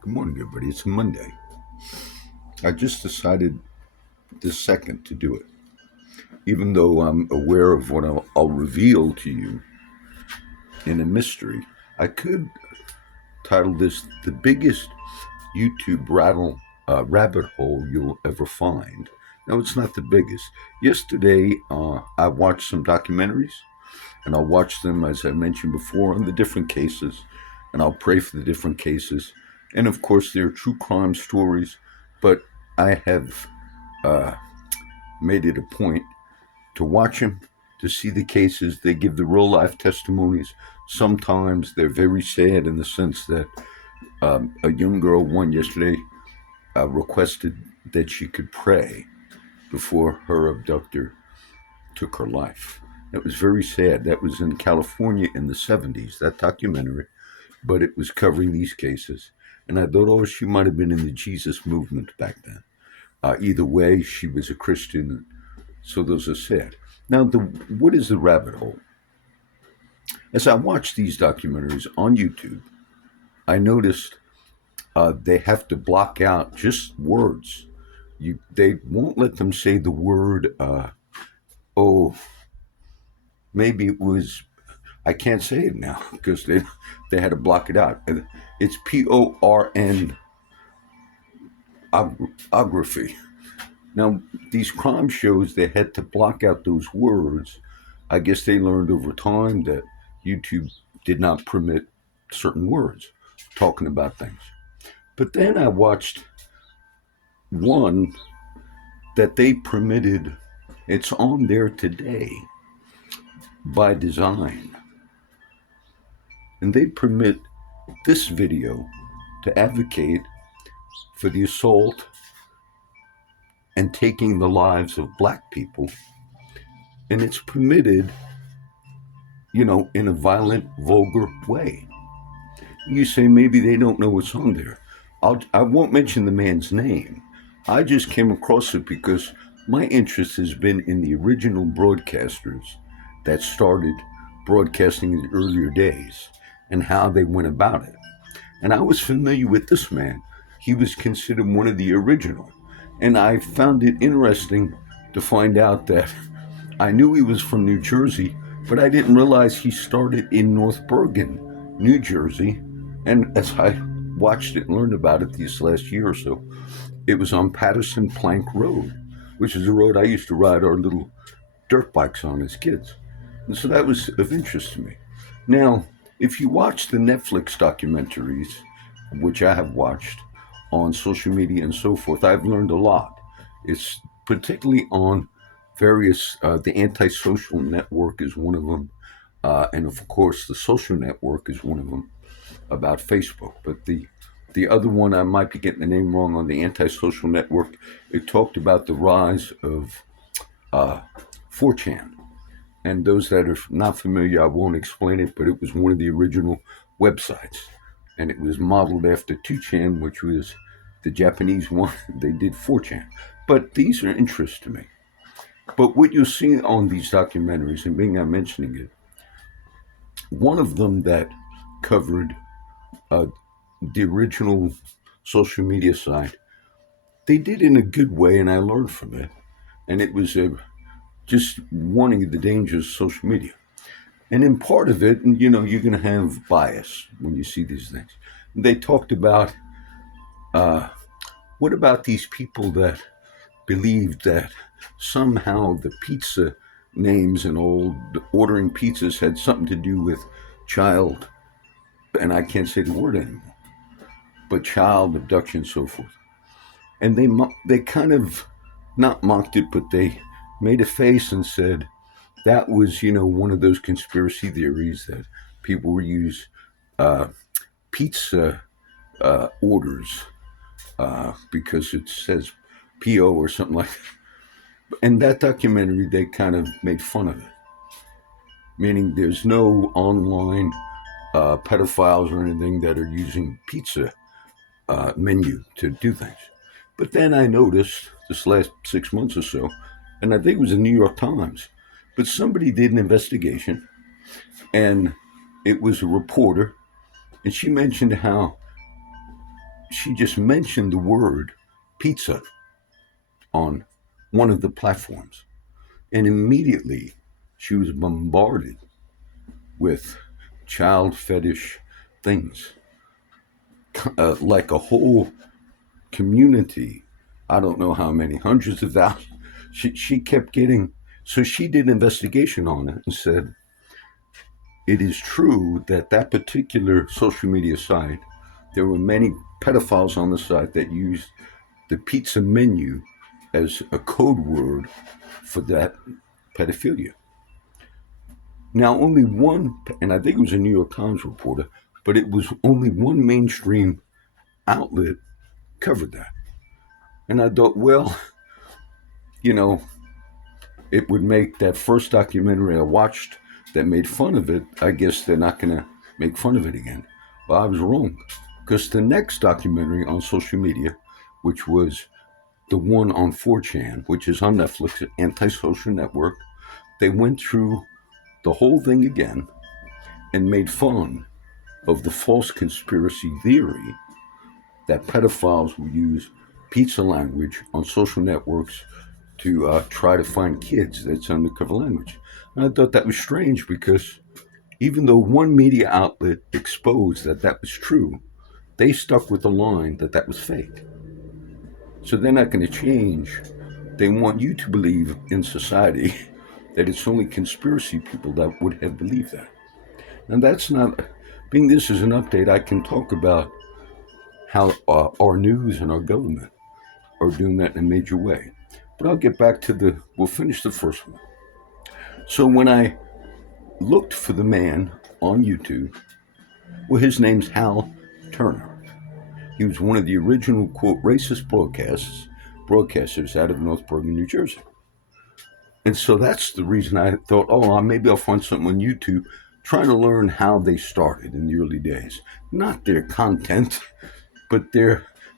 Good morning, everybody. It's Monday. I just decided this second to do it, even though I'm aware of what I'll reveal to you in a mystery. I could title this "The Biggest YouTube Rabbit Hole You'll Ever Find." No, it's not the biggest. Yesterday, I watched some documentaries, and I'll watch them, as I mentioned before, on the different cases, and I'll pray for the different cases. And of course, they're true crime stories, but I have made it a point to watch them, to see the cases. They give the real life testimonies. Sometimes they're very sad in the sense that a young girl, one yesterday, requested that she could pray before her abductor took her life. It was very sad. That was in California in the 70s, that documentary, but it was covering these cases. And I thought, oh, she might have been in the Jesus movement back then. Either way, she was a Christian, so those are sad. Now, what is the rabbit hole? As I watched these documentaries on YouTube, I noticed they have to block out just words. They won't let them say the word. Oh, maybe it was. I can't say it now because they had to block it out. It's pornography. Now, these crime shows, they had to block out those words. I guess they learned over time that YouTube did not permit certain words talking about things. But then I watched one that they permitted, it's on there today by design. And they permit this video to advocate for the assault and taking the lives of black people. And it's permitted, in a violent, vulgar way. You say maybe they don't know what's on there. I won't mention the man's name. I just came across it because my interest has been in the original broadcasters that started broadcasting in the earlier days and how they went about it. And I was familiar with this man. He was considered one of the original. And I found it interesting to find out that I knew he was from New Jersey, but I didn't realize he started in North Bergen, New Jersey. And as I watched it and learned about it this last year or so, it was on Patterson Plank Road, which is a road I used to ride our little dirt bikes on as kids. And so that was of interest to me. Now, if you watch the Netflix documentaries, which I have watched on social media and so forth, I've learned a lot. It's particularly on various, the antisocial network is one of them. And of course, the social network is one of them about Facebook. But the other one, I might be getting the name wrong on the antisocial network, it talked about the rise of 4chan. And those that are not familiar, I won't explain it, but it was one of the original websites. And it was modeled after 2chan, which was the Japanese one. They did 4chan. But these are interest to me. But what you'll see on these documentaries, and being I'm mentioning it, one of them that covered uh, the original social media site, they did in a good way, and I learned from it. And it was just warning the dangers of social media. And in part of it, you're going to have bias when you see these things. They talked about what about these people that believed that somehow the pizza names and old ordering pizzas had something to do with child, and I can't say the word anymore, but child abduction and so forth. And they kind of not mocked it, but they made a face and said that was one of those conspiracy theories that people would use pizza orders because it says PO or something like that. And that documentary, they kind of made fun of it, meaning there's no online pedophiles or anything that are using pizza menu to do things. But then I noticed this last 6 months or so, and I think it was the New York Times, but somebody did an investigation, and it was a reporter, and she mentioned how she just mentioned the word pizza on one of the platforms. And immediately she was bombarded with child fetish things, like a whole community. I don't know how many, hundreds of thousands. She kept getting, so she did an investigation on it and said, it is true that that particular social media site, there were many pedophiles on the site that used the pizza menu as a code word for that pedophilia. Now, only one, and I think it was a New York Times reporter, but it was only one mainstream outlet covered that. And I thought, well, you know, it would make that first documentary I watched that made fun of it, I guess they're not going to make fun of it again. Well, I was wrong. Because the next documentary on social media, which was the one on 4chan, which is on Netflix, Antisocial Network, they went through the whole thing again and made fun of the false conspiracy theory that pedophiles will use pizza language on social networks to try to find kids. That's undercover language. And I thought that was strange because even though one media outlet exposed that that was true, they stuck with the line that that was fake. So they're not going to change. They want you to believe in society that it's only conspiracy people that would have believed that. And that's not, being this is an update, I can talk about how our news and our government are doing that in a major way. But I'll get back to we'll finish the first one. So when I looked for the man on YouTube, well, his name's Hal Turner. He was one of the original, quote, racist broadcasters out of North Bergen, New Jersey. And so that's the reason I thought, oh, maybe I'll find something on YouTube, trying to learn how they started in the early days. Not their content, but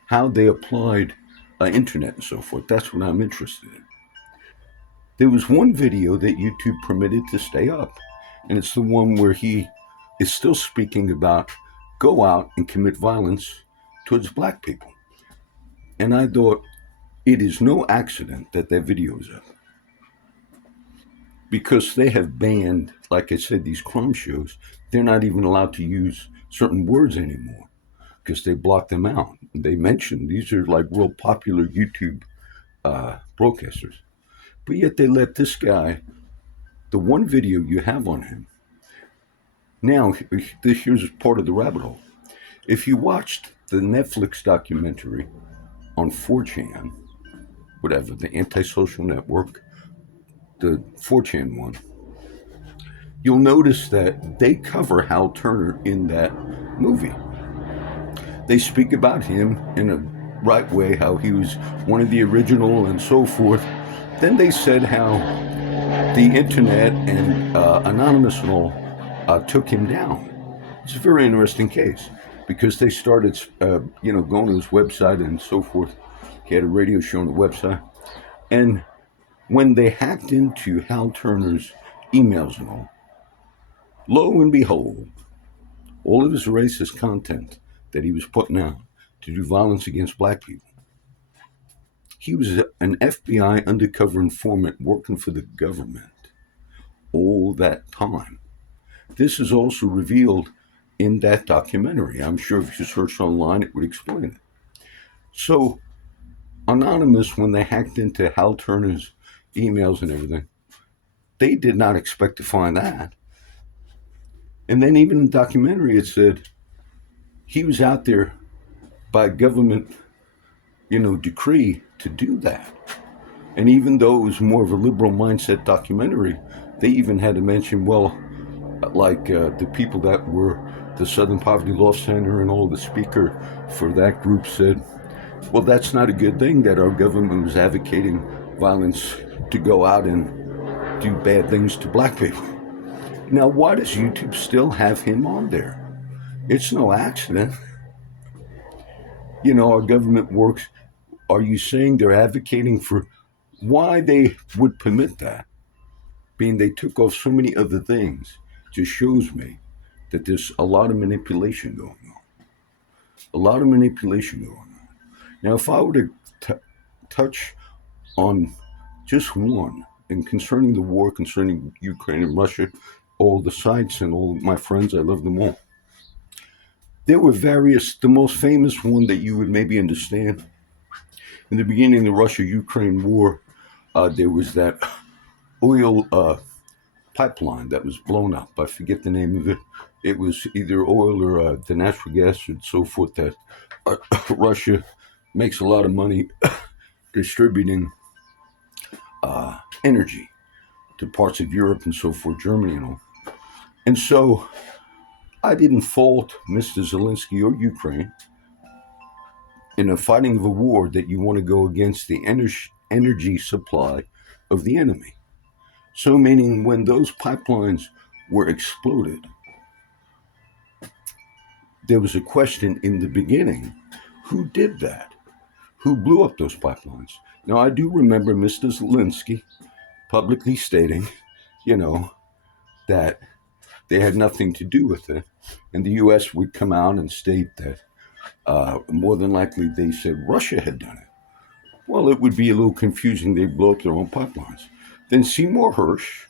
how they applied internet and so forth. That's what I'm interested in. There was one video that YouTube permitted to stay up, and it's the one where he is still speaking about go out and commit violence towards black people. And I thought, it is no accident that video is up. Because they have banned, like I said, these crime shows, they're not even allowed to use certain words anymore because they block them out. They mention these are like real popular YouTube broadcasters. But yet they let this guy, the one video you have on him, now here's part of the rabbit hole. If you watched the Netflix documentary on 4chan, whatever, the Antisocial Network, the 4chan one, you'll notice that they cover Hal Turner in that movie. They speak about him in a right way, how he was one of the original and so forth. Then they said how the internet and Anonymous and all took him down. It's a very interesting case because they started, going to his website and so forth. He had a radio show on the website. And when they hacked into Hal Turner's emails and all, lo and behold, all of his racist content that he was putting out to do violence against black people. He was an FBI undercover informant working for the government all that time. This is also revealed in that documentary. I'm sure if you search online, it would explain it. So, Anonymous, when they hacked into Hal Turner's emails and everything, they did not expect to find that. And then even in the documentary, it said he was out there by government, decree to do that. And even though it was more of a liberal mindset documentary, they even had to mention, well, like the people that were the Southern Poverty Law Center and all, the speaker for that group said, well, that's not a good thing that our government was advocating violence to go out and do bad things to black people. Now, why does YouTube still have him on there? It's no accident. Our government works. Are you saying they're advocating for why they would permit that? Being they took off so many other things, just shows me that there's a lot of manipulation going on. A lot of manipulation going on. Now, if I were to touch on just one, and concerning the war, concerning Ukraine and Russia, all the sites and all my friends, I love them all. There were various, the most famous one that you would maybe understand. In the beginning of the Russia-Ukraine war, there was that oil pipeline that was blown up. I forget the name of it. It was either oil or the natural gas and so forth that Russia makes a lot of money distributing energy to parts of Europe and so forth, Germany and all. And so I didn't fault Mr. Zelensky or Ukraine in a fighting of a war that you want to go against the energy supply of the enemy. So meaning when those pipelines were exploded, there was a question in the beginning, who did that? Who blew up those pipelines? Now, I do remember Mr. Zelensky publicly stating, that they had nothing to do with it. And the U.S. would come out and state that more than likely they said Russia had done it. Well, it would be a little confusing. They blow up their own pipelines. Then Seymour Hersh,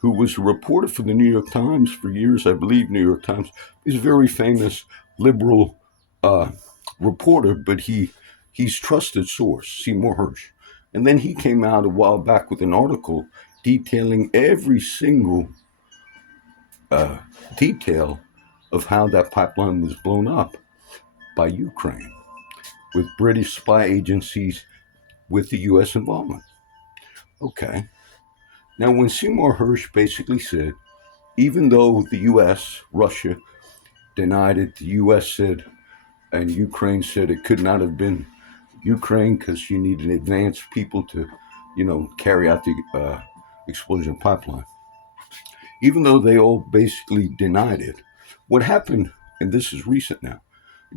who was a reporter for the New York Times for years, I believe New York Times, is a very famous liberal reporter, but he's trusted source, Seymour Hersh. And then he came out a while back with an article detailing every single detail of how that pipeline was blown up by Ukraine, with British spy agencies, with the U.S. involvement. Okay. Now, when Seymour Hersh basically said, even though the U.S., Russia, denied it, the U.S. said, and Ukraine said it could not have been Ukraine because you need an advanced people to, carry out the explosion pipeline. Even though they all basically denied it, what happened, and this is recent now,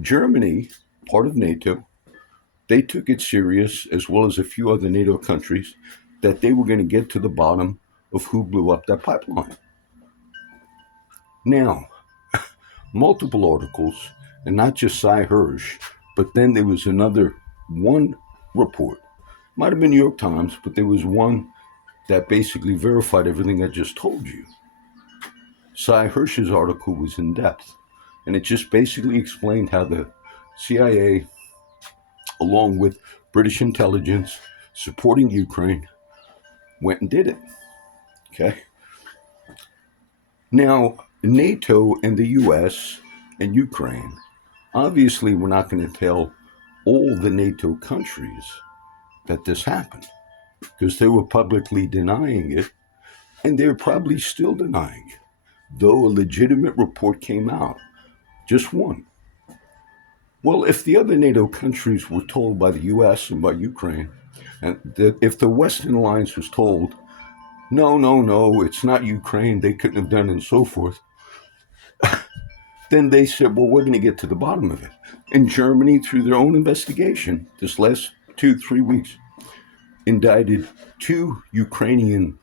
Germany, part of NATO, they took it serious, as well as a few other NATO countries, that they were going to get to the bottom of who blew up that pipeline. Now, multiple articles, and not just Cy Hersh, but then there was one report. Might have been New York Times, but there was one that basically verified everything I just told you. Cy Hersh's article was in depth, and it just basically explained how the CIA, along with British intelligence supporting Ukraine, went and did it. Okay. Now, NATO and the US and Ukraine, obviously we're not going to tell all the NATO countries that this happened, because they were publicly denying it, and they're probably still denying it, though a legitimate report came out. Just one. Well, if the other NATO countries were told by the US and by Ukraine, and that if the Western alliance was told, no, it's not Ukraine, they couldn't have done it, and so forth, then they said, well, we're going to get to the bottom of it. And Germany, through their own investigation, this last 2-3 weeks, indicted 2 Ukrainian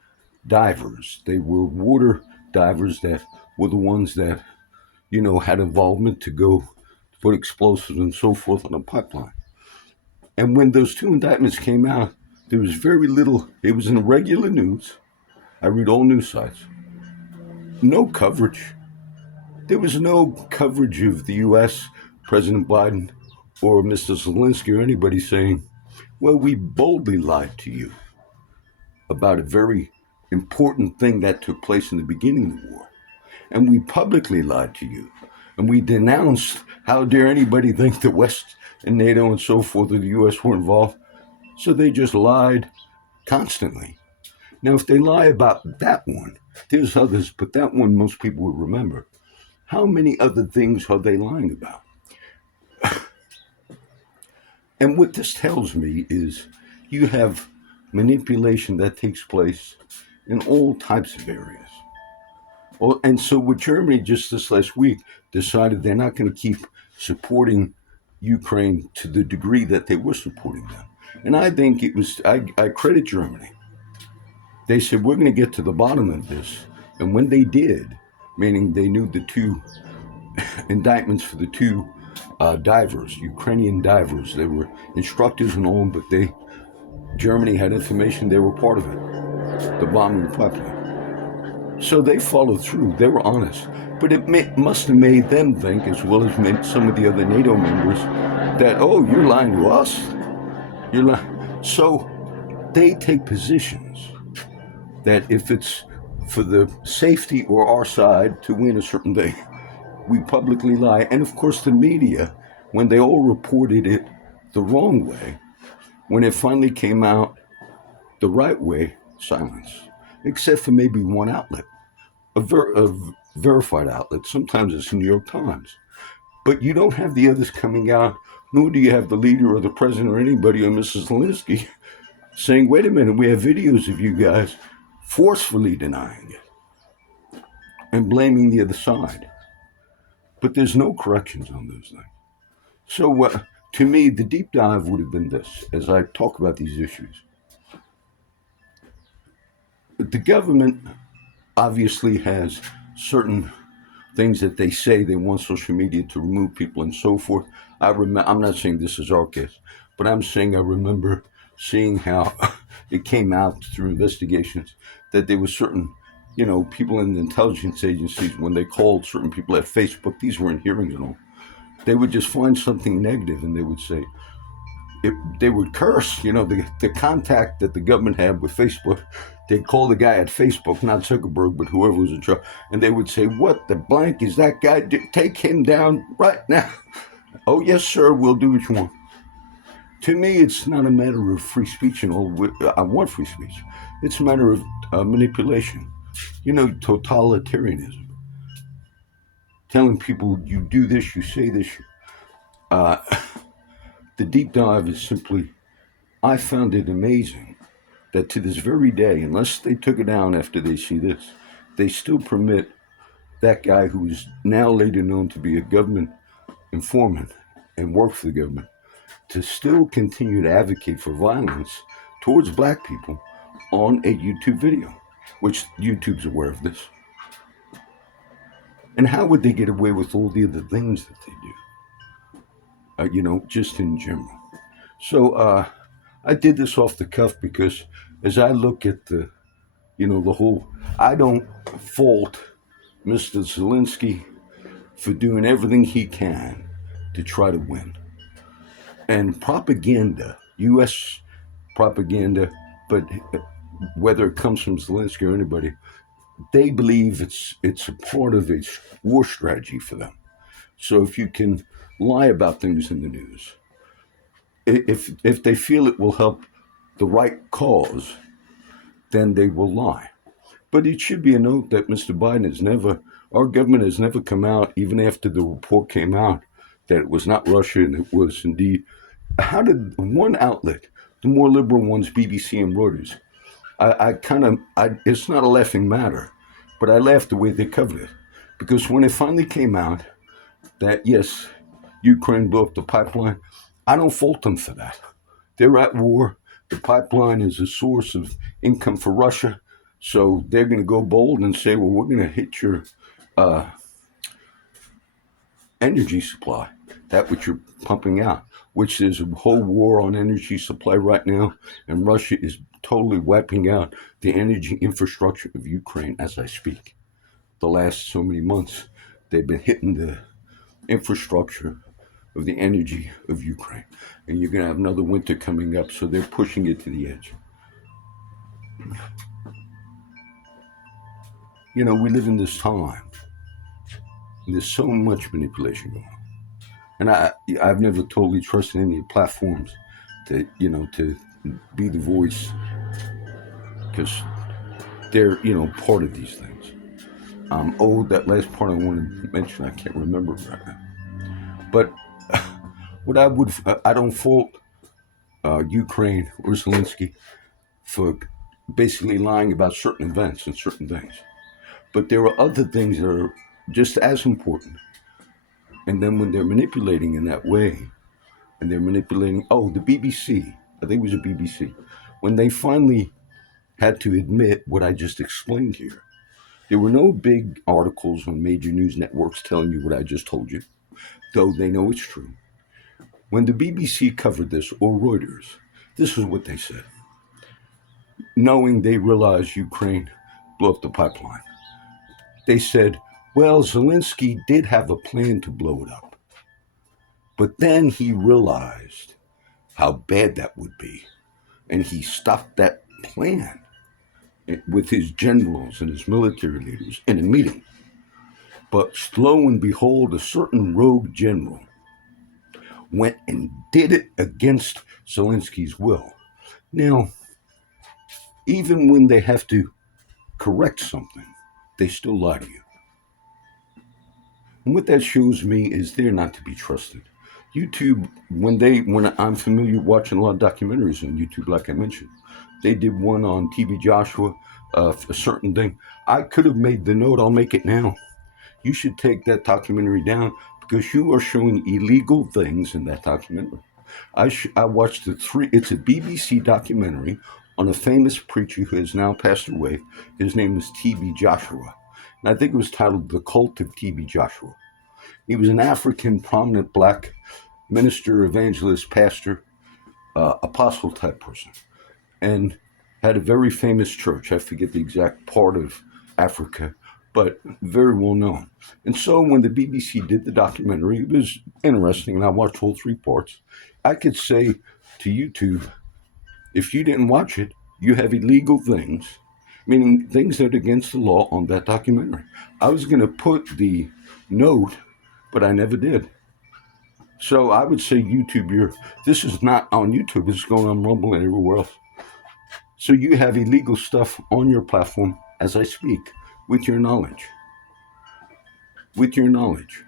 divers. They were water divers that were the ones that, had involvement to go put explosives and so forth on a pipeline. And when those 2 indictments came out, there was very little, it was in regular news. I read all news sites. No coverage. There was no coverage of the U.S., President Biden, or Mr. Zelensky, or anybody saying, well, we boldly lied to you about a very important thing that took place in the beginning of the war. And we publicly lied to you. And we denounced, how dare anybody think the West and NATO and so forth or the U.S. were involved. So they just lied constantly. Now, if they lie about that one, there's others, but that one most people would remember. How many other things are they lying about? And what this tells me is you have manipulation that takes place in all types of areas. Well, and so with Germany just this last week decided they're not going to keep supporting Ukraine to the degree that they were supporting them. And I think it was, I credit Germany. They said, we're going to get to the bottom of this. And when they did, meaning they knew the 2 indictments for the 2 divers, Ukrainian divers. They were instructors and all, but Germany had information they were part of it, the bombing of pipeline. So they followed through. They were honest. But must have made them think, as well as made some of the other NATO members, that, oh, you're lying to us. You're lying. So they take positions that if it's for the safety or our side to win a certain thing, we publicly lie. And of course, the media, when they all reported it the wrong way, when it finally came out the right way, silence, except for maybe one outlet, a verified outlet. Sometimes it's the New York Times. But you don't have the others coming out, nor do you have the leader or the president or anybody or Mrs. Zelensky saying, wait a minute, we have videos of you guys forcefully denying it and blaming the other side. But there's no corrections on those things. So to me, the deep dive would have been this, as I talk about these issues. The government obviously has certain things that they say they want social media to remove people and so forth. I'm not saying this is our case, but I'm saying I remember seeing how it came out through investigations that there were certain, people in the intelligence agencies, when they called certain people at Facebook, these were in hearings and all, they would just find something negative and they would say, they would curse, the contact that the government had with Facebook. They'd call the guy at Facebook, not Zuckerberg, but whoever was in charge, and they would say, what the blank is that guy? Take him down right now. Oh, yes, sir, we'll do what you want. To me, it's not a matter of free speech and all. I want free speech. It's a matter of manipulation. Totalitarianism. Telling people, you do this, you say this. The deep dive is simply, I found it amazing that to this very day, unless they took it down after they see this, they still permit that guy who is now later known to be a government informant and work for the government to still continue to advocate for violence towards black people on a YouTube video, which YouTube's aware of this. And how would they get away with all the other things that they do? Just in general. So I did this off the cuff because as I look at the whole, I don't fault Mr. Zelensky for doing everything he can to try to win. And propaganda, U.S. propaganda, but whether it comes from Zelensky or anybody, they believe it's a part of a war strategy for them. So if you can lie about things in the news, if they feel it will help the right cause, then they will lie. But it should be a note that Mr. Biden our government has never come out, even after the report came out, that it was not Russia and it was indeed. How did one outlet, the more liberal ones, BBC and Reuters, it's not a laughing matter, but I laughed the way they covered it. Because when it finally came out that, yes, Ukraine blew up the pipeline, I don't fault them for that. They're at war. The pipeline is a source of income for Russia. So they're going to go bold and say, well, we're going to hit your energy supply, that which you're pumping out, which there's a whole war on energy supply right now. And Russia is totally wiping out the energy infrastructure of Ukraine as I speak. The last so many months, they've been hitting the infrastructure of the energy of Ukraine. And you're going to have another winter coming up, so they're pushing it to the edge. We live in this time. There's so much manipulation going on. And I've never totally trusted any of the platforms to be the voice, because they're, part of these things. That last part I wanted to mention, I can't remember right now. But I don't fault Ukraine or Zelensky for basically lying about certain events and certain things. But there are other things that are just as important. And then when they're manipulating in that way, and they're manipulating, the BBC, I think it was a BBC, when they finally had to admit what I just explained here, there were no big articles on major news networks telling you what I just told you. though they know it's true. When the BBC covered this, or Reuters, this is what they said, knowing they realized Ukraine blew up the pipeline. They said, well, Zelensky did have a plan to blow it up, but then he realized how bad that would be, and he stopped that plan with his generals and his military leaders in a meeting. But lo and behold, a certain rogue general went and did it against Zelensky's will. Now, even when they have to correct something, they still lie to you. And what that shows me is they're not to be trusted. YouTube, when I'm familiar watching a lot of documentaries on YouTube, like I mentioned, they did one on TB Joshua, a certain thing. I could have made the note, I'll make it now. You should take that documentary down because you are showing illegal things in that documentary. I watched it's a BBC documentary on a famous preacher who has now passed away. His name is TB Joshua. And I think it was titled The Cult of TB Joshua. He was an African, prominent black minister, evangelist, pastor, apostle type person, and had a very famous church. I forget the exact part of Africa, but very well known. And so when the BBC did the documentary, it was interesting, and I watched all 3 parts. I could say to YouTube, if you didn't watch it, you have illegal things, meaning things that are against the law on that documentary. I was going to put the note, but I never did. So I would say YouTube, this is not on YouTube, it's going on Rumble and everywhere else. So you have illegal stuff on your platform as I speak, with your knowledge. With your knowledge.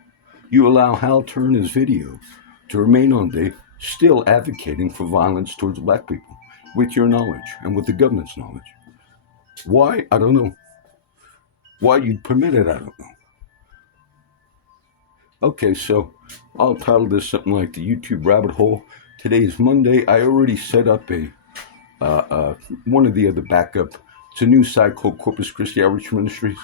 You allow Hal Turner's video to remain on there, still advocating for violence towards black people, with your knowledge and with the government's knowledge. Why? I don't know. Why you'd permit it, I don't know. Okay, so I'll title this something like the YouTube rabbit hole. Today is Monday. I already set up one of the other backup. It's a new site called Corpus Christi Outreach Ministries.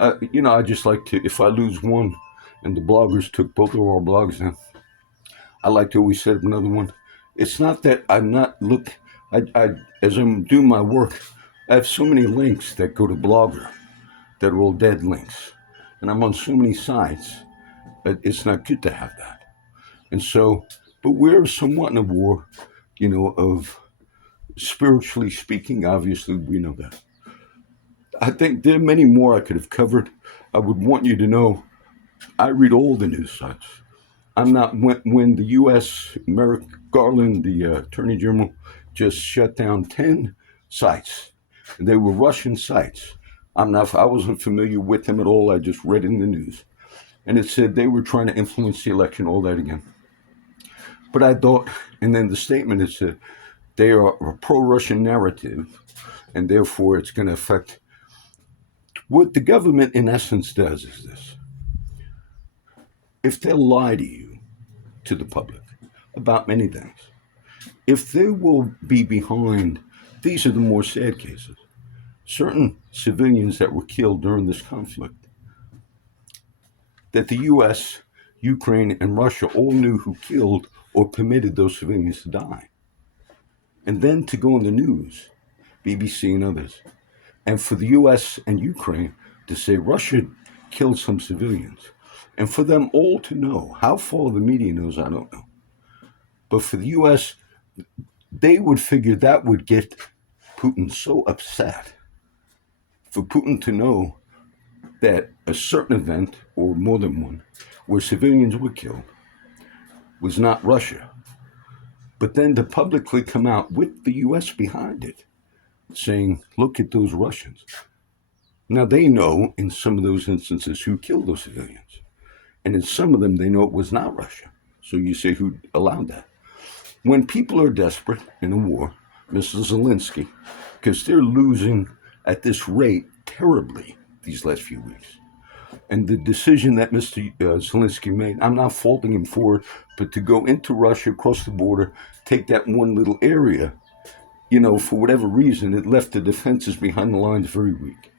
I just like to, if I lose one, and the bloggers took both of our blogs down, I like to always set up another one. It's not that I'm not as I'm doing my work, I have so many links that go to Blogger that are all dead links. And I'm on so many sites that it's not good to have that. And so, but we're somewhat in a war, of spiritually speaking, obviously we know that. I think there are many more I could have covered. I would want you to know, I read all the news sites. I'm not, when the U.S., Merrick Garland, the Attorney General, just shut down 10 sites, and they were Russian sites. I wasn't familiar with them at all. I just read in the news. And it said they were trying to influence the election, all that again. But I thought, and then the statement, it said, they are a pro-Russian narrative, and therefore it's going to affect. What the government, in essence, does is this. If they'll lie to you, to the public, about many things, if they will be behind, these are the more sad cases, certain civilians that were killed during this conflict, that the U.S., Ukraine, and Russia all knew who killed or permitted those civilians to die. And then to go on the news, BBC and others, and for the U.S. and Ukraine to say Russia killed some civilians, and for them all to know, how far the media knows, I don't know. But for the U.S., they would figure that would get Putin so upset, for Putin to know that a certain event, or more than one, where civilians were killed, was not Russia. But then to publicly come out with the U.S. behind it, saying, look at those Russians. Now they know in some of those instances who killed those civilians. And in some of them, they know it was not Russia. So you say, who allowed that? When people are desperate in a war, Mr. Zelensky, because they're losing at this rate terribly these last few weeks. And the decision that Mr. Zelensky made, I'm not faulting him for it, but to go into Russia, across the border, take that one little area, for whatever reason, it left the defenses behind the lines very weak.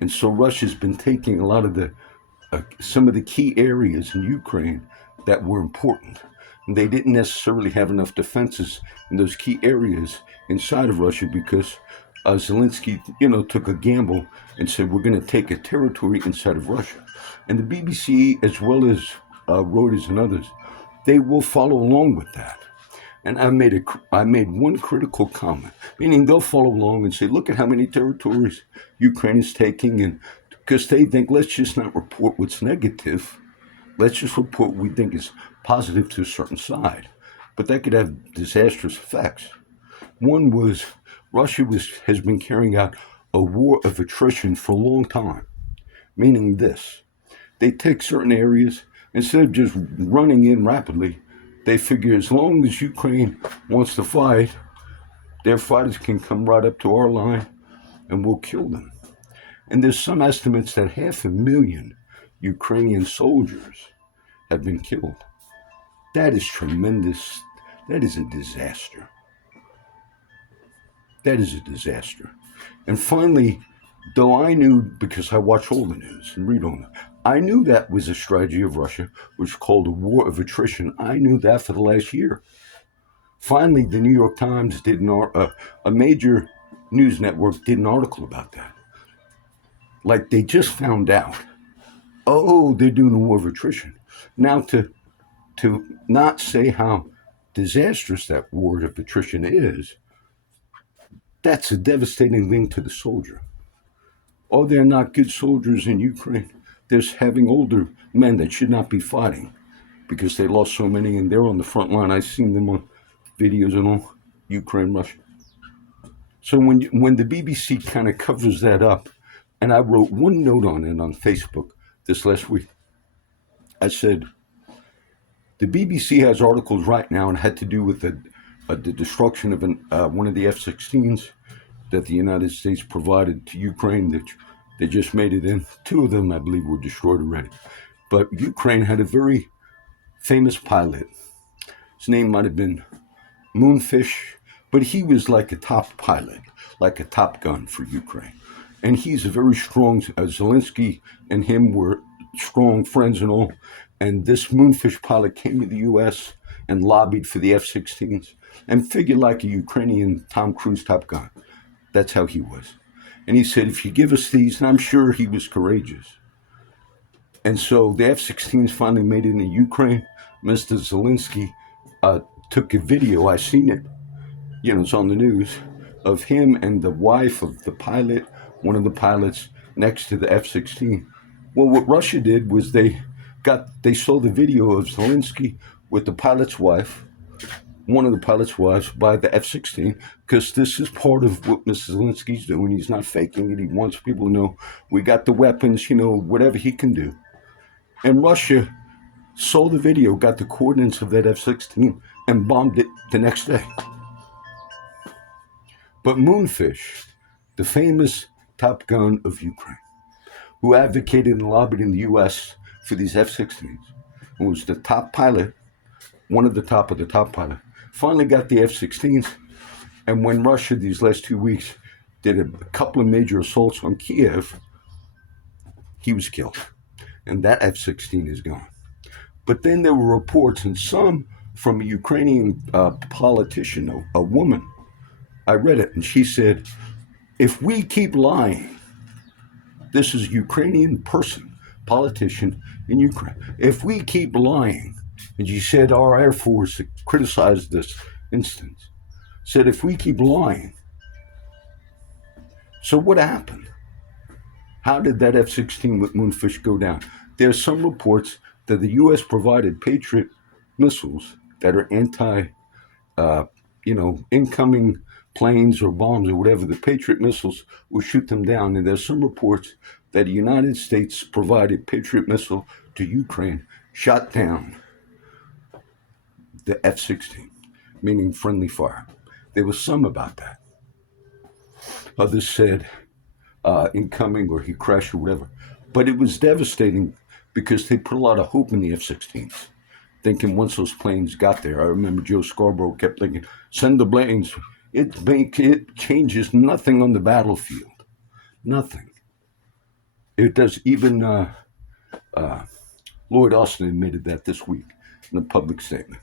And so Russia's been taking a lot of some of the key areas in Ukraine that were important. And they didn't necessarily have enough defenses in those key areas inside of Russia because Zelensky, took a gamble and said, we're going to take a territory inside of Russia. And the BBC, as well as Reuters and others, they will follow along with that. And I made one critical comment, meaning they'll follow along and say, look at how many territories Ukraine is taking, and because they think, let's just not report what's negative. Let's just report what we think is positive to a certain side. But that could have disastrous effects. One was Russia has been carrying out a war of attrition for a long time, meaning this. They take certain areas, instead of just running in rapidly, they figure as long as Ukraine wants to fight, their fighters can come right up to our line and we'll kill them. And there's some estimates that 500,000 Ukrainian soldiers have been killed. That is tremendous. That is a disaster. That is a disaster. And finally, though I knew, because I watch all the news and read on it, I knew that was a strategy of Russia, which is called a war of attrition. I knew that for the last year. Finally, the New York Times did a major news network did an article about that. Like they just found out, oh, they're doing a war of attrition. Now to not say how disastrous that war of attrition is, that's a devastating thing to the soldier. Oh, they're not good soldiers in Ukraine. They're having older men that should not be fighting because they lost so many and they're on the front line. I've seen them on videos and all, Ukraine, Russia. So when the BBC kind of covers that up, and I wrote one note on it on Facebook this last week, I said, the BBC has articles right now and had to do with the destruction of one of the F-16s that the United States provided to Ukraine that they just made it in. Two of them, I believe, were destroyed already. But Ukraine had a very famous pilot. His name might have been Moonfish, but he was like a top pilot, like a top gun for Ukraine. And he's a very strong, Zelensky and him were strong friends and all. And this Moonfish pilot came to the U.S. and lobbied for the F-16s and figured like a Ukrainian Tom Cruise Top Gun. That's how he was. And he said, if you give us these, and I'm sure he was courageous. And so the F-16s finally made it into Ukraine. Mr. Zelensky took a video, I seen it, it's on the news, of him and the wife of the pilot, one of the pilots, next to the F-16. Well, what Russia did was they saw the video of Zelensky with the pilot's wife, one of the pilot's wives, by the F-16, because this is part of what Mr. Zelensky's doing. He's not faking it. He wants people to know we got the weapons, whatever he can do. And Russia saw the video, got the coordinates of that F-16, and bombed it the next day. But Moonfish, the famous Top Gun of Ukraine, who advocated and lobbied in the U.S. for these F-16s, and was the top pilot, one of the top pilot, finally got the F-16s. And when Russia, these last 2 weeks, did a couple of major assaults on Kiev, he was killed. And that F-16 is gone. But then there were reports, and some from a Ukrainian politician, a woman. I read it, and she said, if we keep lying, this is a Ukrainian person, politician in Ukraine. If we keep lying, and she said our Air Force criticized this instance, said if we keep lying, so what happened? How did that F-16 with Moonfish go down? There's some reports that the U.S. provided Patriot missiles that are incoming planes or bombs or whatever. The Patriot missiles will shoot them down. And there's some reports that the United States provided Patriot missile to Ukraine, shot down the F-16, meaning friendly fire. There was some about that. Others said incoming or he crashed or whatever. But it was devastating because they put a lot of hope in the F-16s, thinking once those planes got there. I remember Joe Scarborough kept thinking, send the planes. It changes nothing on the battlefield. Nothing. It does. Even Lloyd Austin admitted that this week. in a public statement,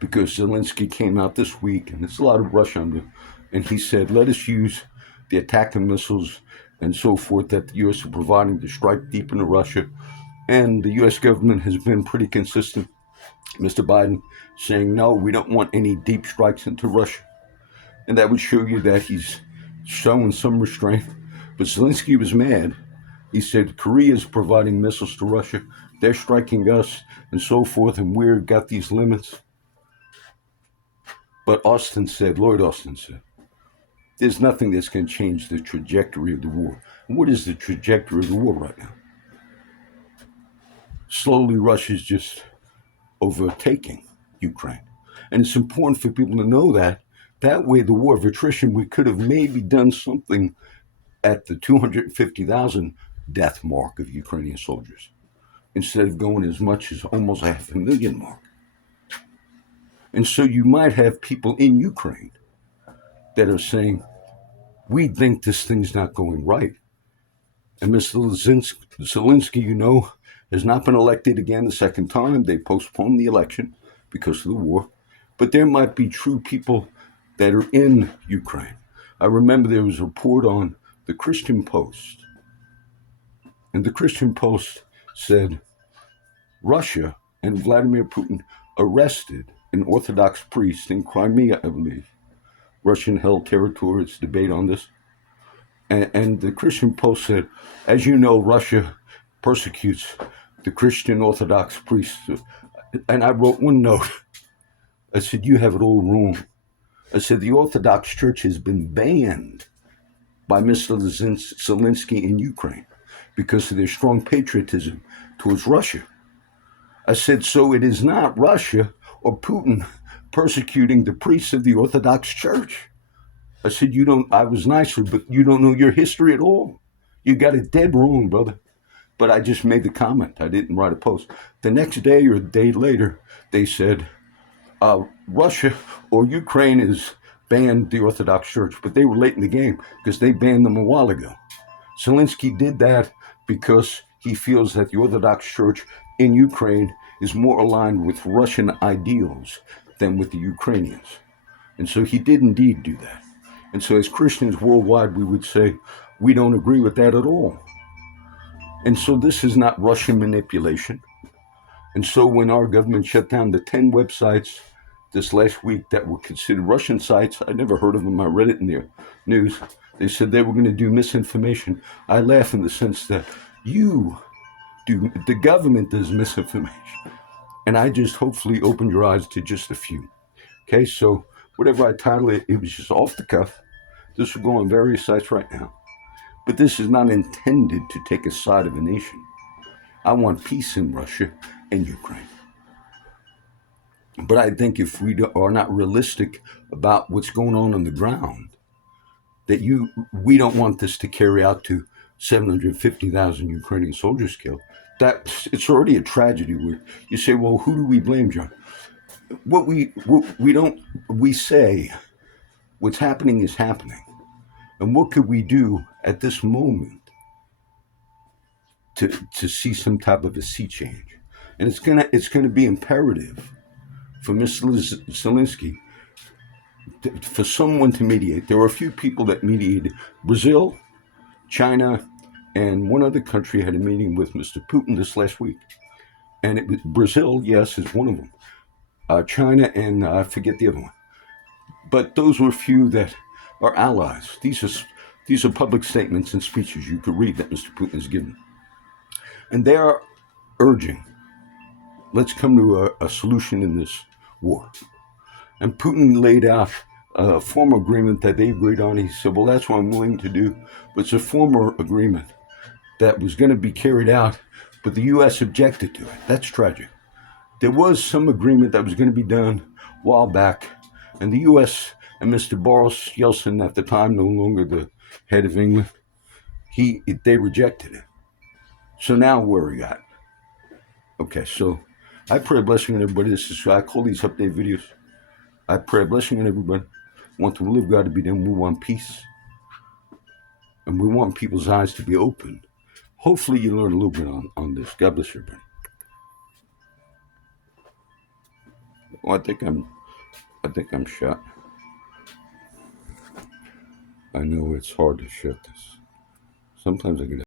because Zelensky came out this week, and there's a lot of rush on him, and he said, let us use the attacking missiles and so forth that the U.S. are providing to strike deep into Russia. And the U.S. government has been pretty consistent, Mr. Biden, saying, no, we don't want any deep strikes into Russia. And that would show you that he's showing some restraint. But Zelensky was mad. He said, Korea is providing missiles to Russia. They're striking us and so forth, and we've got these limits. But Lloyd Austin said, there's nothing that's going to change the trajectory of the war. And what is the trajectory of the war right now? Slowly, Russia's just overtaking Ukraine. And it's important for people to know that. That way, the war of attrition, we could have maybe done something at the 250,000 death mark of Ukrainian soldiers, instead of going as much as almost 500,000 mark. And so you might have people in Ukraine that are saying, we think this thing's not going right. And Mr. Zelensky, has not been elected again the second time. They postponed the election because of the war. But there might be true people that are in Ukraine. I remember there was a report on the Christian Post. And the Christian Post said, Russia and Vladimir Putin arrested an Orthodox priest in Crimea, I believe. Russian-held territory, it's debate on this. And the Christian Post said, as you know, Russia persecutes the Christian Orthodox priests. And I wrote one note. I said, you have it all wrong. I said, the Orthodox Church has been banned by Mr. Zelensky in Ukraine because of their strong patriotism towards Russia. I said, so it is not Russia or Putin persecuting the priests of the Orthodox Church. I said, I was nicer, but you don't know your history at all. You got it dead wrong, brother. But I just made the comment. I didn't write a post. The next day or a day later, they said, Russia or Ukraine has banned the Orthodox Church, but they were late in the game because they banned them a while ago. Zelensky did that because he feels that the Orthodox Church in Ukraine is more aligned with Russian ideals than with the Ukrainians. And so he did indeed do that. And so as Christians worldwide, we would say, we don't agree with that at all. And so this is not Russian manipulation. And so when our government shut down the 10 websites this last week that were considered Russian sites, I never heard of them, I read it in the news, they said they were going to do misinformation. I laugh in the sense that the government does misinformation. And I just hopefully opened your eyes to just a few. Okay, so whatever I title it, it was just off the cuff. This will go on various sites right now. But this is not intended to take a side of a nation. I want peace in Russia and Ukraine. But I think if we are not realistic about what's going on the ground, that we don't want this to carry out to 750,000 Ukrainian soldiers killed. It's already a tragedy. Where you say, well, who do we blame, John? We say what's happening is happening. And what could we do at this moment to see some type of a sea change? And it's gonna be imperative for Mr. Zelensky for someone to mediate. There were a few people that mediated. Brazil, China, and one other country had a meeting with Mr. Putin this last week. And Brazil, yes, is one of them. China and I forget the other one. But those were a few that are allies. These are public statements and speeches you could read that Mr. Putin has given. And they are urging, let's come to a solution in this war. And Putin laid out a former agreement that they agreed on. He said, well, that's what I'm willing to do. But it's a former agreement that was going to be carried out, but the U.S. objected to it. That's tragic. There was some agreement that was going to be done a while back, and the U.S. and Mr. Boris Yeltsin, at the time no longer the head of England, they rejected it. So now where are we at? Okay, so I pray a blessing on everybody. I call these update videos. I pray a blessing on everybody. I want the will of God to be done. We want peace. And we want people's eyes to be open. Hopefully you learn a little bit on this. God bless everybody. Well, I think I'm shut. I know it's hard to shut this. Sometimes I get